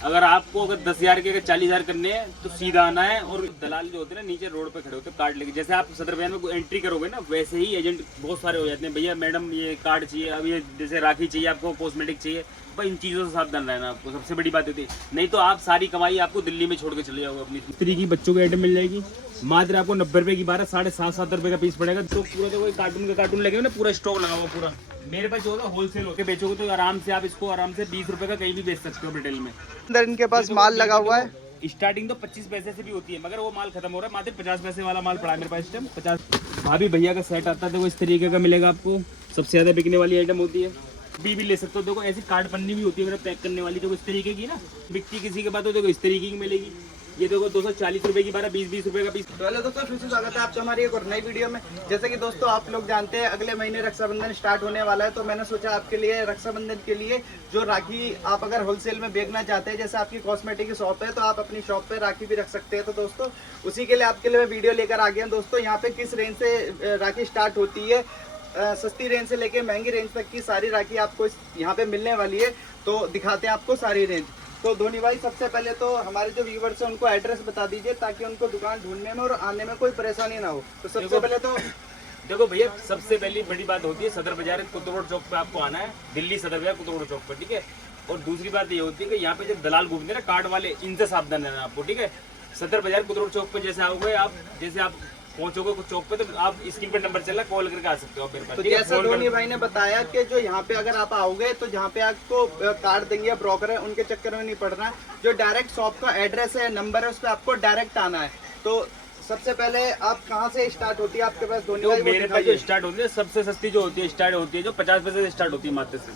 अगर आपको अगर 10,000 के अगर 40,000 करने हैं तो सीधा आना है। और दलाल जो होते हैं ना नीचे रोड पे खड़े होते हैं कार्ड लेके, जैसे आप सदर बयान में एंट्री करोगे ना वैसे ही एजेंट बहुत सारे हो जाते हैं। भैया मैडम ये कार्ड चाहिए, अब ये जैसे राखी चाहिए आपको, कॉस्मेटिक चाहिए, भाई इन चीज़ों से सावधान रहना आपको, सबसे बड़ी बात होती है। नहीं तो आप सारी कमाई आपको दिल्ली में छोड़ के चले जाओगे अपनी। स्त्री की बच्चों की आइटम मिल जाएगी मात्र आपको 90 रुपये की 12, 7.5 रुपये का पीस पड़ेगा। तो पूरा तो कोई कार्टून का कार्टून लगेगा ना, पूरा स्टॉक लगा हुआ पूरा। मेरे पास जो होगा होलसेल होकर बेचोगे तो आराम से आप इसको आराम से 20 रुपये का कहीं भी बेच सकते हो रिटेल में। अंदर इनके पास माल लगा हुआ है। स्टार्टिंग तो 25 पैसे से भी होती है, मगर वो माल खत्म हो रहा है, मात्र 50 पैसे वाला माल पड़ा है मेरे पास इस टाइम 50। भाभी भैया का सेट आता है, देखो इस तरीके का मिलेगा आपको, सबसे ज्यादा बिकने वाली आइटम होती है। भी ले सकते हो, देखो ऐसी कार्ड पन्नी भी होती है मेरा पैक करने वाली, देखो इस तरीके की ना, बिकती किसी के पास तो देखो इस तरीके की मिलेगी। ये देखो 240 रुपए की 12, 20 रुपए का पीस। तो हेलो दोस्तों, फिर से स्वागत है आपका हमारी एक और नई वीडियो में। जैसे कि दोस्तों आप लोग जानते हैं अगले महीने रक्षाबंधन स्टार्ट होने वाला है, तो मैंने सोचा आपके लिए रक्षाबंधन के लिए जो राखी आप अगर होलसेल में बेचना चाहते हैं, जैसे आपकी कॉस्मेटिक की शॉप है तो आप अपनी शॉप पे राखी भी रख सकते हैं। तो दोस्तों उसी के लिए आपके लिए मैं वीडियो लेकर आ गया हूं। दोस्तों यहाँ पे किस रेंज से राखी स्टार्ट होती है, सस्ती रेंज से लेके महंगी रेंज तक की सारी राखी आपको यहाँ पे मिलने वाली है। तो दिखाते हैं आपको सारी रेंज। तो धोनी भाई सबसे पहले तो हमारे जो व्यूवर्स हैं उनको एड्रेस बता दीजिए ताकि उनको दुकान ढूंढने में और आने में कोई परेशानी ना हो। तो सबसे पहले तो देखो भैया, सबसे पहली बड़ी बात होती है सदर बाजार कुतुब चौक पे आपको आना है, दिल्ली सदर बाजार कुतुब चौक पर, ठीक है। और दूसरी बात ये होती है कि यहाँ पे जब दलाल घूमते हैं ना कार्ड वाले, इनसे सावधान रहना आपको, ठीक है। सदर बाजार कुतुब चौक पे जैसे आओगे आप, जैसे आप पहुंचोगे कुछ चौक पे तो आप स्क्रीन पे नंबर चला, कॉल करके आ सकते हो आप मेरे पास। तो जैसा धोनी भाई ने बताया कि जो यहाँ पे अगर आप आओगे तो जहाँ पे आपको कार्ड देंगे या ब्रोकर है उनके चक्कर में नहीं पड़ना। जो डायरेक्ट शॉप का एड्रेस है, नंबर है, उस पर आपको डायरेक्ट आना है। तो सबसे पहले आप कहाँ से स्टार्ट होती है आपके पास धोनी भाई? मेरे पास जो स्टार्ट होती है सबसे सस्ती जो होती है, स्टार्ट होती है जो 50 पैसे से स्टार्ट होती है मात्र से।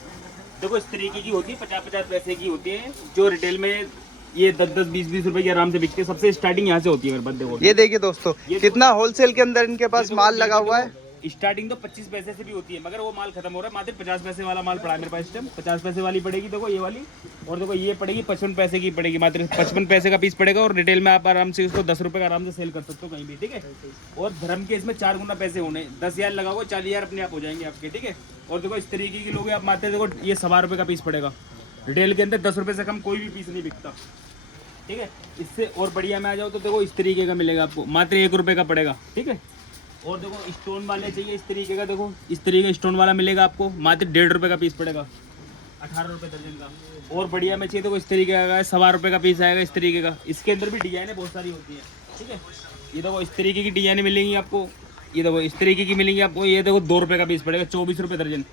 देखो इस तरीके की होती है, 50-50 पैसे की होती है, जो रिटेल में ये 10-10, 20-20 रुपए की आराम से बिकते हैं। सबसे स्टार्टिंग यहाँ से होती है मेरे पास। देखो ये देखिए दोस्तों कितना होलसेल के अंदर इनके पास माल लगा हुआ है। स्टार्टिंग तो 25 पैसे से भी होती है, मगर वो माल खत्म हो रहा है, मात्र 50 पैसे वाला माल पड़ा है मेरे पास इस टाइम। 50 पैसे वाली पड़ेगी देखो ये वाली, और देखो ये पड़ेगी 55 पैसे की पड़ेगी, मात्र 55 पैसे का पीस पड़ेगा। और रिटेल में आप आराम से इसको 10 रुपए का आराम से सेल कर सकते हो कहीं भी, ठीक है। और धर्म के इसमें 4 गुना पैसे होने, 10,000 लगाओगे 40,000 अपने आप हो जाएंगे आपके, ठीक है। और देखो इस तरीके की लोगे आप मात्र, देखो ये 1.25 रुपए का पीस पड़ेगा, रिटेल के अंदर 10 रुपए से कम कोई भी पीस नहीं बिकता, ठीक है। इससे और बढ़िया में आ जाओ तो देखो इस तरीके का मिलेगा आपको, मात्र 1 रुपए का पड़ेगा, ठीक है। और देखो स्टोन वाले चाहिए इस तरीके का, देखो इस तरीके का स्टोन वाला मिलेगा आपको, मात्र 1.5 रुपए का पीस पड़ेगा, 18 रुपए दर्जन का। और बढ़िया में चाहिए देखो इस तरीके का 1.25 रुपए का पीस आएगा इस तरीके का। इसके अंदर भी डिजाइने बहुत सारी होती है, ठीक है। ये देखो इस तरीके की डिजाइने मिलेंगी आपको, ये देखो इस तरीके की मिलेंगी आपको। ये देखो 2 रुपए का पीस पड़ेगा, 24 रुपए दर्जन।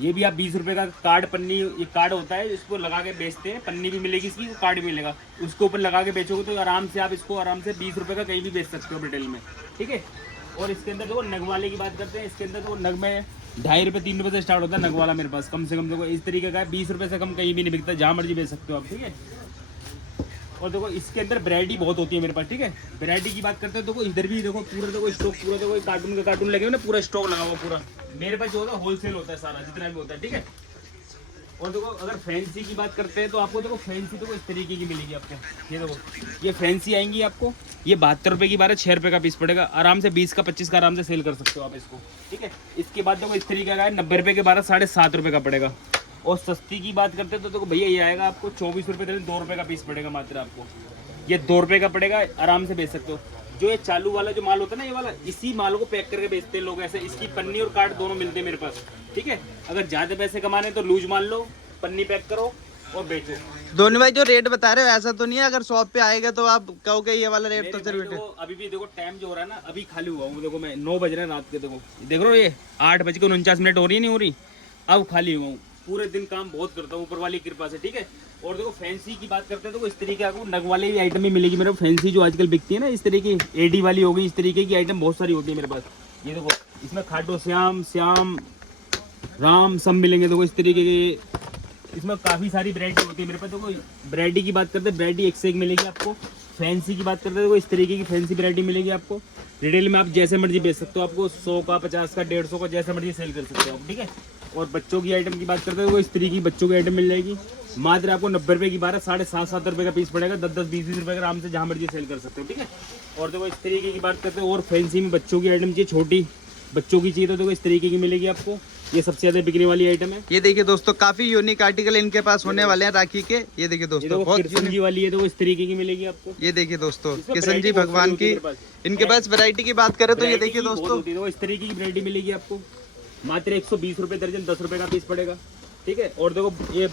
ये भी आप 20 रुपए का कार्ड पन्नी, ये कार्ड होता है इसको लगा के बेचते हैं, पन्नी भी मिलेगी इसकी, कार्ड भी मिलेगा, उसके ऊपर लगा के बेचोगे तो आराम से आप इसको आराम से 20 रुपए का कहीं भी बेच सकते हो रिटेल में, ठीक है। और इसके अंदर देखो नग वाले की बात करते हैं, इसके अंदर तो नग में 2.5 रुपए 3 रुपए से स्टार्ट होता है नग वाला मेरे पास, कम से कम देखो इस तरीके का है, 20 रुपए से कम कहीं भी नहीं बिकता, जहाँ मर्जी बेच सकते हो आप, ठीक है। और देखो इसके अंदर वैरायटी बहुत होती है मेरे पास, ठीक है। वैरायटी की बात करते हैं देखो इधर भी देखो पूरा देखो स्टॉक, पूरा देखो कार्टून का कार्टून लगे हुए ना, पूरा स्टॉक लगा हुआ पूरा मेरे पास जो होता है होलसेल होता है सारा जितना भी होता है, ठीक है। और देखो अगर फैंसी की बात करते हैं तो आपको देखो फैंसी देखो इस तरीके की मिलेगी आपको। ये देखो ये फैंसी आएंगी आपको, ये 72 रुपए की 12, 6 रुपए का पीस पड़ेगा, आराम से 20 का 25 का आराम से सेल कर सकते हो आप इसको, ठीक है। इसके बाद देखो इस तरीके का है 90 रुपए के 12, 7.5 रुपए का पड़ेगा। और सस्ती की बात करते हैं तो देखो भैया ये आएगा आपको 24 रुपए, 2 रुपए का पीस पड़ेगा मात्र आपको, ये 2 रुपए का पड़ेगा, आराम से बेच सकते हो। जो ये चालू वाला जो माल होता है ना, ये वाला इसी माल को पैक करके बेचते हैं लोग ऐसे, इसकी पन्नी और कार्ड दोनों मिलते हैं मेरे पास, ठीक है। अगर ज्यादा पैसे कमाने तो लूज मान लो, पन्नी पैक करो और बेचो। धोनी भाई जो रेट बता रहे हो ऐसा तो नहीं है अगर शॉप पे आएगा तो आप कहोगे ये वाला रेट तो चल देखो अभी भी देखो टाइम जो हो रहा है ना, अभी खाली हुआ हूँ, देखो मैं 9 बज रहे हैं रात के, देखो देख रहे हो ये 8:49 हो रही है, नहीं हो रही, अब खाली हुआ हूँ। पूरे दिन काम बहुत करता हूँ ऊपर वाली कृपा से, ठीक है। और देखो फैंसी की बात करते हैं तो इस तरीके आपको नग वाले भी आइटम भी मिलेगी मेरे को, फैंसी जो आजकल बिकती है ना इस तरीके की, एडी वाली हो गई, इस तरीके की आइटम बहुत सारी होती है मेरे पास। ये देखो इसमें खाटो श्याम, श्याम राम सब मिलेंगे, देखो इस तरीके के, इसमें काफ़ी सारी वैरायटी होती है मेरे पास। देखो वैरायटी की बात करते हैं, वैरायटी एक से एक मिलेगी आपको। फैंसी की बात करते हैं तो इस तरीके की फैंसी वैरायटी मिलेगी आपको, रिटेल में आप जैसे मर्जी बेच सकते हो, आपको 100 का 50 का 150 का जैसे मर्जी सेल कर सकते हो आप, ठीक है। और बच्चों की आइटम की बात करते हैं तो इस तरीके की बच्चों की आइटम मिल जाएगी, मात्र आपको 90 रुपए की 12, 7.5 रुपए का पीस पड़ेगा, 10-10, 20-20 रुपए का आराम से जहाँ मर्जी सेल कर सकते हो, ठीक है। और देखो इस तरीके की बात करते हैं और फैंसी में बच्चों की आइटम चाहिए छोटी, बच्चों की चाहिए तो देखो इस तरीके की मिलेगी आपको। ये सबसे ज्यादा बिकने वाली आइटम है। ये देखिए दोस्तों, काफी यूनिक आर्टिकल इनके पास होने वाले हैं राखी के। ये देखिए ये दोस्तों, देखो बहुत कृष्ण जी वाली है, तो इस तरीके की मिलेगी आपको। ये देखिए दोस्तों, इसमें किशन variety जी बहुत भगवान सारी होती की है मेरे पास। इनके पास वैरायटी की बात करें तो ये Variety देखिए की बहुत दोस्तों, होती है, देखो इस तरीके की वैरायटी मिलेगी आपको। मात्र 120 रुपए दर्जन, 10 रुपए का पीस पड़ेगा, ठीक है। और देखो ये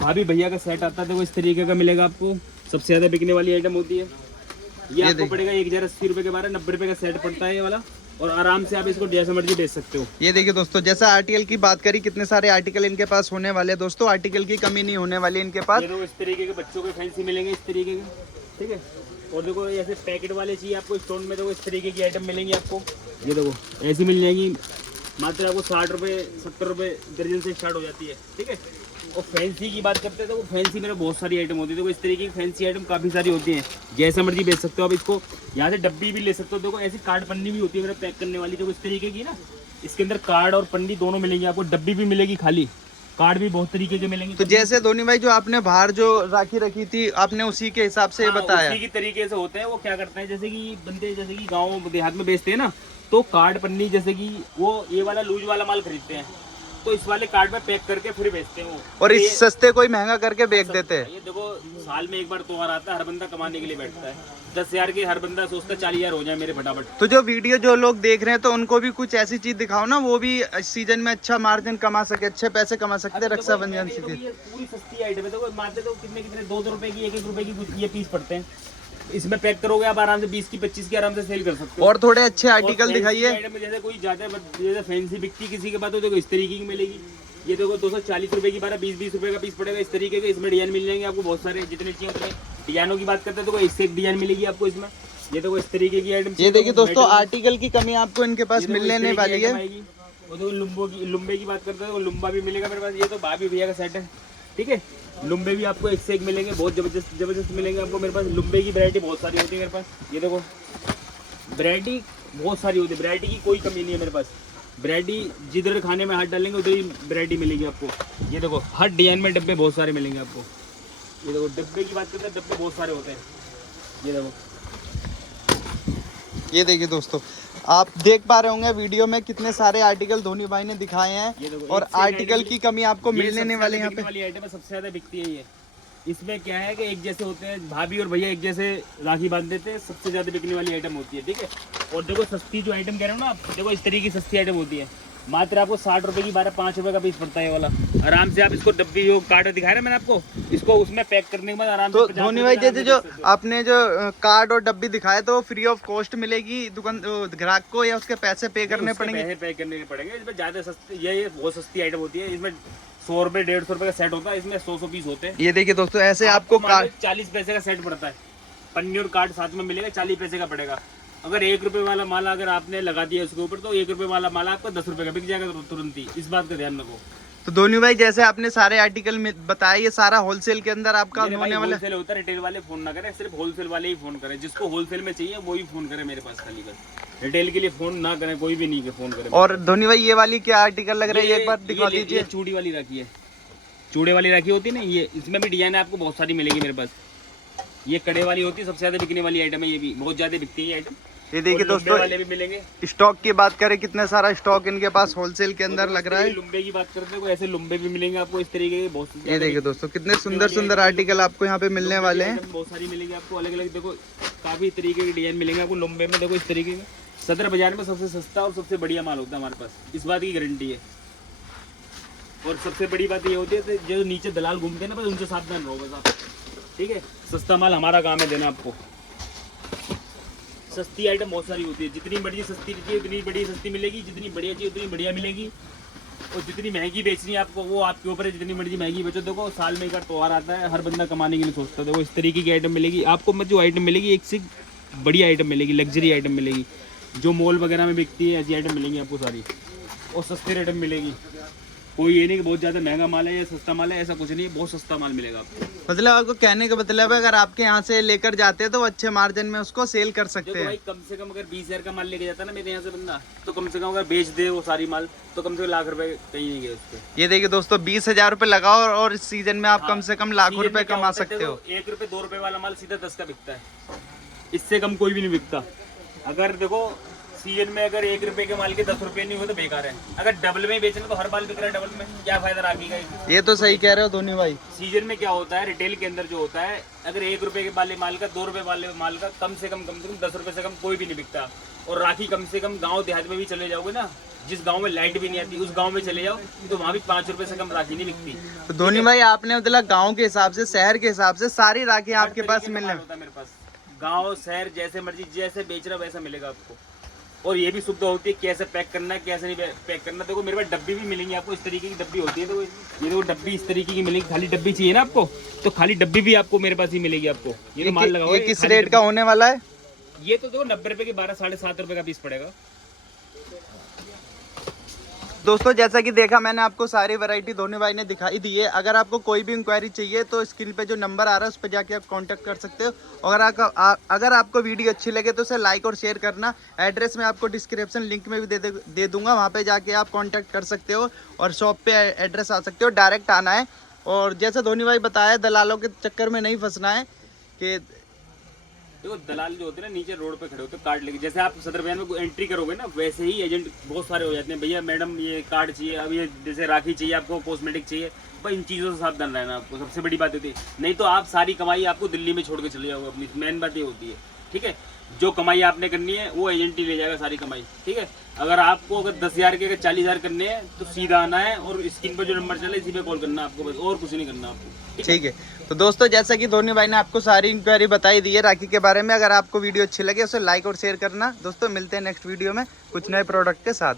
भाभी भैया का सेट आता है, देखो इस तरीके का मिलेगा आपको। सबसे ज्यादा बिकने वाली आइटम होती है ये आपको देखिए। पड़ेगा 1080 रुपए के 90 रुपए का सेट पड़ता है ये वाला। और आराम से आप इसको जैसे मर्जी बेच सकते हो। ये देखिए दोस्तों, जैसा आर्टिकल की बात करी, कितने सारे आर्टिकल इनके पास होने वाले हैं दोस्तों। आर्टिकल की कमी नहीं होने वाली इनके पास। ये देखो इस तरीके के बच्चों के फैंसी मिलेंगे इस तरीके के, ठीक है। और देखो ऐसे पैकेट वाले चाहिए आपको स्टोन में, देखो इस तरीके की आइटम मिलेंगी आपको। ये देखो ऐसी मिल जाएगी, मात्र आपको 60 रुपये 70 रुपये दर्जन से स्टार्ट हो जाती है, ठीक है। और फैंसी की बात करते हैं तो फैंसी में बहुत सारी आइटम होती है। देखो इस तरीके की फैंसी आइटम काफ़ी सारी होती हैं, जैसा मर्जी बेच सकते हो आप इसको। यहाँ से डब्बी भी ले सकते हो। देखो ऐसी कार्ड पन्नी भी होती है मेरा पैक करने वाली, देखो इस तरीके की ना। इसके अंदर कार्ड और पन्नी दोनों मिलेंगी आपको, डब्बी भी मिलेगी खाली, कार्ड भी बहुत तरीके के मिलेंगे। तो जैसे धोनी भाई जो आपने बाहर जो राखी रखी थी, आपने उसी के हिसाब से बताया। उसी की तरीके से होते हैं। वो क्या करते हैं, जैसे कि बंदे जैसे कि गाँव देहात में बेचते हैं ना, तो कार्ड पन्नी जैसे कि वो ये वाला लूज वाला माल खरीदते हैं, तो इस वाले कार्ड में पैक करके फिर बेचते हैं वो। और तो इस ये सस्ते कोई महंगा करके बेच देते हैं। ये देखो साल में एक बार त्योहार आता है, हर बंदा कमाने के लिए बैठता है। 10,000 के हर बंदा सोचता है 40,000 हो जाए मेरे फटाफट। तो जो वीडियो जो लोग देख रहे हैं, तो उनको भी कुछ ऐसी चीज दिखाओ ना, वो भी सीजन में अच्छा मार्जिन कमा सके, अच्छे पैसे कमा सकते हैं रक्षाबंधन से। ये पूरी सस्ती आइटम है। देखो मात्र तो कितने कितने 2-2 रुपए की 1-1 रुपए की ये पीस पड़ते हैं। इसमें पैक करोगे आप आराम से 20 की 25 की आराम से सेल कर सकते हो। और थोड़े अच्छे आर्टिकल और fancy दिखाइए। आइटम में जैसे कोई ज्यादा जैसे फैंसी बिकती किसी के पास, तो देखो इस तरीके की मिलेगी। ये देखो 240 रुपए की 20-20 रुपए का पीस पड़ेगा इस तरीके के। इसमें डिजाइन मिल जाएंगे आपको बहुत सारे, जितने चाहिए उतने। डिजाइनों की बात करते हैं तो इससे एक डिजाइन मिलेगी आपको इसमें। ये देखो इस तरीके की आइटम। ये देखिए दोस्तों, आर्टिकल की कमी आपको इनके पास मिलने वाली है। और देखो लुम्बे की बात करते हैं तो लुम्बा भी मिलेगा मेरे पास। ये तो भाभी भैया का सेट है, ठीक है। लुम्बे भी आपको एक से एक मिलेंगे, बहुत जबरदस्त मिलेंगे आपको मेरे पास। लुम्बे की वैरायटी बहुत सारी होती है मेरे पास। ये देखो वैरायटी बहुत सारी होती है, वैरायटी की कोई कमी नहीं है मेरे पास। वैरायटी जिधर खाने में हाथ डालेंगे उधर ही वैरायटी मिलेगी आपको। ये देखो हर डिजाइन में डब्बे बहुत सारे मिलेंगे आपको। ये देखो डब्बे की बात करते हैं, डब्बे बहुत सारे होते हैं। ये देखो, ये देखिए दोस्तों, आप देख पा रहे होंगे वीडियो में कितने सारे आर्टिकल धोनी भाई ने दिखाए ये हैं। देखो, और एक से एक आर्टिकल आइटम की कमी आपको ये मिलने सबसे वाली ज्यादा यहाँ बिकने पे। वाली आइटम है, सबसे ज्यादा बिकती है ये। इसमें क्या है कि एक जैसे होते हैं भाभी और भैया, एक जैसे राखी बांध देते हैं, सबसे ज्यादा बिकने वाली आइटम होती है, ठीक है। और देखो सस्ती जो आइटम कह रहे हो ना आप, देखो इस तरीके की सस्ती आइटम होती है। मात्र आपको 60 रुपए की 5 रुपए का पीस पड़ता है ये वाला। आराम से आप इसको डब्बी जो कार्ड दिखाया ना मैंने आपको, इसको उसमें पैक करने के बाद आराम से तो 50 धोनी रुपए भाई का आराम जैसे से जो बेच सकते हो। आपने जो कार्ड और डब्बी दिखाए, तो फ्री ऑफ कॉस्ट मिलेगी दुकान ग्राहक को, या उसके पैसे पे करने उसके पड़ेंगे? पैसे पे करने पड़ेंगे। इसमें ज्यादा सस्ती ये बहुत सस्ती आइटम होती है। इसमें 100 रुपए 150 रुपए का सेट होता है, इसमें 100 पीस होते हैं। ये देखिए दोस्तों, ऐसे आपको कार्ड 40 पैसे का सेट पड़ता है। पन्नी और कार्ड साथ में मिलेगा, 40 पैसे का पड़ेगा। अगर 1 रुपए वाला माल अगर आपने लगा दिया उसके ऊपर, तो 1 रुपए वाला माल आपका 10 रुपए का बिक जाएगा तुरंत ही। इस बात का ध्यान रखो। तो धोनी भाई जैसे आपने सारे आर्टिकल बताए, ये सारा होलसेल के अंदर आपका मेरे भाई होने वाला। होलसेल होता है, रिटेल वाले फोन ना करें, सिर्फ होलसेल वाले ही फोन करें। जिसको होलसेल में चाहिए वही फोन करे मेरे पास खाली कर। रिटेल के लिए फोन ना करें, कोई भी नहीं के फोन करें। और धोनी भाई ये वाली क्या आर्टिकल लग रहा है, ये एक बार दिखा दीजिए। चूड़ी वाली राखी है, चूड़े वाली राखी होती है ना ये, इसमें भी डिजाइन आपको बहुत सारी मिलेगी मेरे पास। ये कड़े वाली होती है, सबसे ज्यादा बिकने वाली आइटम है। ये भी बहुत ज्यादा बिकती है आइटम। ये देखिए और लुम्बे दोस्तों, वाले भी मिलेंगे। स्टॉक की बात करें, कितने सारा स्टॉक इनके पास होलसेल के अंदर लग रहा है। लुम्बे की बात करते हैं, ऐसे लुम्बे भी मिलेंगे आपको इस तरीके के बहुत। ये देखिए दोस्तों, कितने सुंदर सुंदर आर्टिकल आपको यहाँ पे मिलने वाले हैं। बहुत सारी मिलेगी आपको अलग अलग। देखो काफी तरीके के डिजाइन मिलेंगे आपको लुम्बे में। देखो इस तरीके के सदर बाजार में सबसे सस्ता और सबसे बढ़िया माल होता है हमारे पास, इस बात की गारंटी है। और सबसे बड़ी बात ये होती है जो नीचे दलाल घूमते हैं ना, बस उनसे सावधान रहो बस आप, ठीक है। सस्ता माल हमारा काम है देना आपको। सस्ती आइटम बहुत सारी होती है, जितनी बड़ी सस्ती चाहिए उतनी बड़ी सस्ती मिलेगी, जितनी बढ़िया चाहिए उतनी बढ़िया मिलेगी। और जितनी महंगी बेचनी है आपको वो आपके ऊपर है, जितनी मर्जी महंगी बेचो। देखो साल में एक बार त्योहार आता है, हर बंदा कमाने के लिए सोचता है। देखो इस तरीके की आइटम मिलेगी आपको। जो आइटम मिलेगी एक से बढ़िया आइटम मिलेगी, लग्जरी आइटम मिलेगी, जो मॉल वगैरह में बिकती है ऐसी आइटम मिलेंगी आपको सारी। और सस्ते रेट में मिलेगी। कोई ये नहीं कि बहुत ज़्यादा महंगा माल है या सस्ता माल है, ऐसा कुछ नहीं है, बहुत सस्ता माल मिलेगा आपको। मतलब आपको कहने का मतलब है, अगर आपके यहाँ से लेकर जाते हैं तो वो अच्छे मार्जिन में उसको सेल कर सकते देखो हैं। भाई कम से कम अगर 20,000 का माल लेके जाता है ना मेरे यहाँ से बंदा, तो कम से कम अगर बेच दे वो सारी माल, तो कम से कम लाख रुपए कहीं नहीं गए उस पर। ये देखिए दोस्तों, 20,000 रुपए लगाओ और इस सीजन में आप कम से कम लाखों रुपए कमा सकते हो। 1 रुपए 2 रुपए वाला माल सीधा 10 का बिकता है, इससे कम कोई भी नहीं बिकता। अगर देखो सीजन में अगर 1 रुपए के माल के 10 रुपए नहीं हुए तो बेकार है। अगर डबल में बेचना तो हर बाल बिक रहा है डबल में, क्या फायदा राखी का? ये तो सही कह रहे हो धोनी भाई। सीजन में क्या होता है, रिटेल के अंदर जो होता है, अगर 1 रुपए के वाले माल का 2 रुपए वाले माल का कम से कम 10 रुपए से कम कोई भी नहीं बिकता। और राखी कम से कम गाँव देहात में भी चले जाओगे ना, जिस गांव में लाइट भी नहीं आती उस गांव में चले जाओ तो वहाँ भी 5 रुपए से कम राखी नहीं बिकती। तो धोनी भाई आपने मतलब गांव के हिसाब से, शहर के हिसाब से सारी राखी आपके पास मिलने होता है मेरे पास। गांव शहर जैसे मर्जी जैसे बेच रहा वैसा मिलेगा आपको। और ये भी सुविधा होती है कैसे पैक करना है कैसे नहीं पैक करना। देखो मेरे पास डब्बी भी मिलेंगी आपको, इस तरीके की डब्बी होती है। तो ये देखो डब्बी इस तरीके की मिलेगी। खाली डब्बी चाहिए ना आपको तो खाली डब्बी भी आपको मेरे पास ही मिलेगी आपको। ये तो माल लगा हुआ है। ये किस रेट का होने वाला है? ये तो देखो 90 रुपए के 12 साढ़े 7 रुपए का पीस पड़ेगा। दोस्तों जैसा कि देखा मैंने आपको सारी वैरायटी धोनी भाई ने दिखाई दी है। अगर आपको कोई भी इंक्वायरी चाहिए तो स्क्रीन पे जो नंबर आ रहा है उस पर जाके आप कांटेक्ट कर सकते हो। अगर आपको वीडियो अच्छी लगे तो उसे लाइक और शेयर करना। एड्रेस मैं आपको डिस्क्रिप्शन लिंक में भी दे दूंगा, वहाँ पे जाके आप कांटेक्ट कर सकते हो और शॉप पे एड्रेस आ सकते हो, डायरेक्ट आना है। और जैसे धोनी भाई बताया दलालों के चक्कर में नहीं फंसना है कि देखो दलाल जो होते हैं ना नीचे रोड पे खड़े होते हैं कार्ड लेके। जैसे आप सदर बयान में एंट्री करोगे ना वैसे ही एजेंट बहुत सारे हो जाते हैं। भैया मैडम ये कार्ड चाहिए, अब ये जैसे राखी चाहिए आपको, कॉस्मेटिक चाहिए, भाई इन चीज़ों से सावधान रहना आपको, सबसे बड़ी बात होती है। नहीं तो आप सारी कमाई आपको दिल्ली में छोड़ के चले जाओगे अपनी, मेन बात ये होती है। ठीक है, जो कमाई आपने करनी है वो एजेंट ही ले जाएगा सारी कमाई। ठीक है, अगर आपको अगर 10,000 के अगर 40,000 करने हैं तो सीधा आना है और स्क्रीन पर जो नंबर चला इसी पे कॉल करना है आपको, बस और कुछ नहीं करना आपको। ठीक है। तो दोस्तों जैसा कि धोनी भाई ने आपको सारी इंक्वायरी बताई दी है राखी के बारे में। अगर आपको वीडियो अच्छी लगे उसे लाइक और शेयर करना। दोस्तों मिलते हैं नेक्स्ट वीडियो में कुछ नए प्रोडक्ट के साथ।